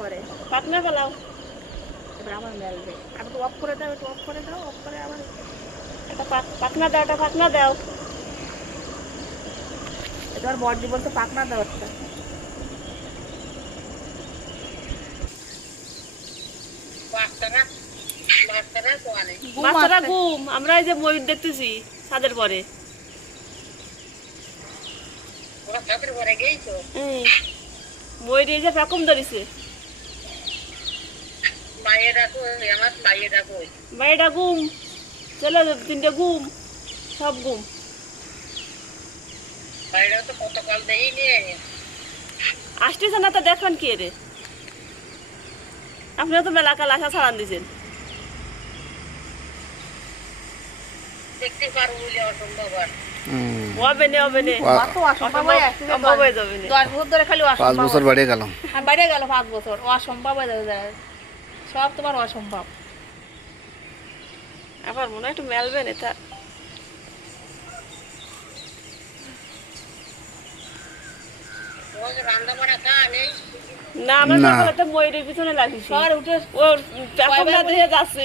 করে। পাকনা ফেলাও। এবার আবার মেলবে। একটু অফ করে দাও, একটু অফ করে দাও, অফ করে আবার একটা পাকনা দাও, একটা পাকনা দাও। এবার বড়দি বলতে পাকনা দাও একটা। মাছটা ঘুম, আমরা এই যে ময়ূর দেখতেছি ছাদের পরে। ময়ূর এই যে রকম ধরেছে। মায়েরা ঘুম, চলে তিনটে ঘুম, সব ঘুম। আসতেছে না তো দেখবেন কি রে, আপনিও তো মেলা কাল আসা ছাড়ান দিছেন। হবে না, হবে না, অসম্ভব সম্ভব হয়ে যাবে না। 10 বছর ধরে খালি 5 বছর বেড়ে গেল। হ্যাঁ, বাইরে গেল 5 বছর, অসম্ভব হয়ে যায়, সব তোমার অসম্ভব। আবার মনে হয় একটু মেলবেন এটা। না, আমরা না। সকালে তো ময়ূরের পিছনে লাগিয়েছি। সর উঠে ও পেছন না দিয়ে যাচ্ছে।